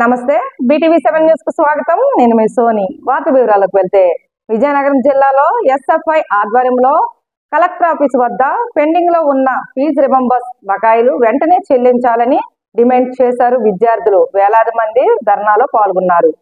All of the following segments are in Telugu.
నమస్తే BTV7 న్యూస్ కు స్వాగతం. నేను మీ సోని. వార్త వివరాలకు వెళ్తే విజయనగరం జిల్లాలో SFI ఆధ్వర్యంలో కలెక్టర్ ఆఫీస్ వద్ద పెండింగ్ లో ఉన్న ఫీజు రిమెంబర్స్ బకాయిలు వెంటనే చెల్లించాలని డిమాండ్ చేశారు విద్యార్థులు. వేలాది మంది ధర్నాలో పాల్గొన్నారు.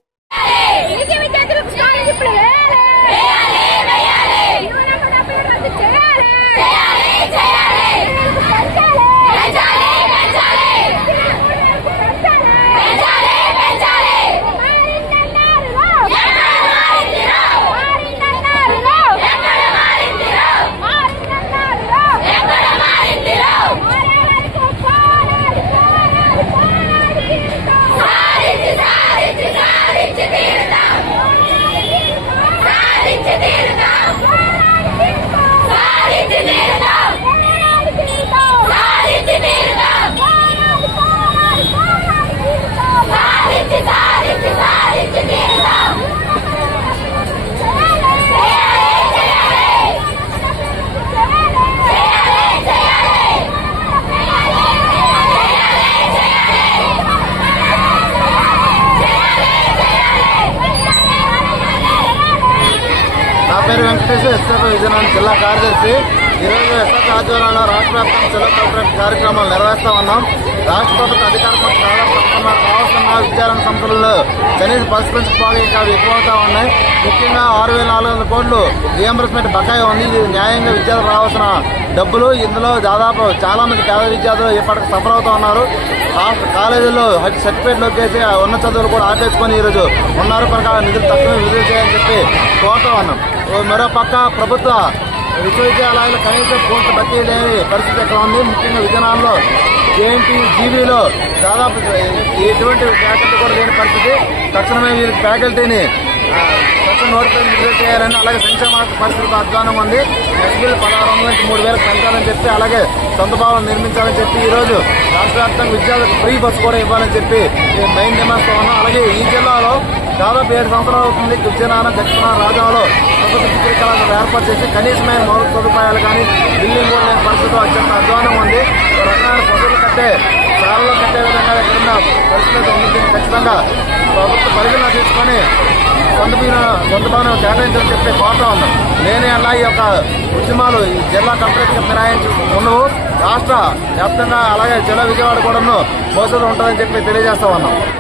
పేరు వెంకటేష్, SFI విజయనగరం జిల్లా కార్యదర్శి. ఈరోజు SFI ఆధ్వర్యంలో రాష్ట్ర వ్యాప్తంగా సెలవు కలెక్టరేట్ కార్యక్రమాలు నిర్వహిస్తా ఉన్నాం. రాష్ట్ర ప్రభుత్వ అధికారులకు కావాల్సిన విద్యారంగ సంస్థలలో కనీస పరిష్కరించకపోగా ఇంకా ఎక్కువవుతా ఉన్నాయి. ముఖ్యంగా 6,400 కోట్లు రియంబర్స్మెంట్ బకాయి ఉంది. ఇది న్యాయంగా విద్యార్థులు రావాల్సిన డబ్బులు. ఇందులో దాదాపు చాలా మంది పేద విద్యార్థులు ఇప్పటికి సఫర్ అవుతూ ఉన్నారు. కాలేజీల్లో సర్టిఫికేట్లు వచ్చేసి ఉన్న చదువులు కూడా ఆపేసుకొని ఈరోజు ఉన్నారు. కనుక నిధులు తక్కువ విడుదల చేయాలని చెప్పి కోరుతూ ఉన్నాం. మరో పక్క ప్రభుత్వ విశ్వవిద్యాలయాలు కనీసం పూర్తి భర్తీ లేని పరిస్థితి ఎక్కడ ఉంది. ముఖ్యంగా విజయనగరంలో JNT జీవీలో దాదాపు ఎటువంటి ఫ్యాకల్టీ కూడా లేని పరిస్థితి. తక్షణమే వీరికి ఫ్యాకల్టీని నోటిఫికేషన్ విడుదల చేయాలని, అలాగే సంక్షేమ పరిస్థితులకు అధ్వానం ఉంది. నెక్స్ట్ బిల్ 1600 నుంచి 3000 పెంచాలని చెప్పి, అలాగే సొంత భవనం నిర్మించాలని చెప్పి ఈరోజు రాష్ట్ర వ్యాప్తంగా విద్యార్థులకు ఫ్రీ బస్సు కూడా ఇవ్వాలని చెప్పి మెయిన్ డిమాండ్తో ఉన్నాం. అలాగే ఈ జిల్లాలో దాదాపు 7 సంవత్సరాలు అవుతుంది విజయనగరం, దక్షిణ రాజాలో ప్రభుత్వ డిగ్రీ కళాశాల ఏర్పాటు చేసి కనీసమైన మౌలిక సదుపాయాలు కానీ బిల్డింగ్ కూడా లేని పరిస్థితిలో అత్యంత అధ్వానం ఉంది. రకమైన పనులు కట్టే శాలలో కట్టే విధంగా ఎక్కడున్న పరిస్థితి ఉంది. ఖచ్చితంగా ప్రభుత్వ పరిగణన తీసుకొని సొంత భవనం కేటాయించాలని చెప్పి కోరుతా ఉన్నాం. లేని అలా ఈ యొక్క ఉద్యమాలు ఈ జిల్లా కలెక్టరేట్ మినహాయించి ఉండవు. రాష్ట్ర వ్యాప్తంగా అలాగే జిల్లా విజయవాడ కూడా భవిష్యత్తు ఉంటుందని చెప్పి తెలియజేస్తా ఉన్నాం.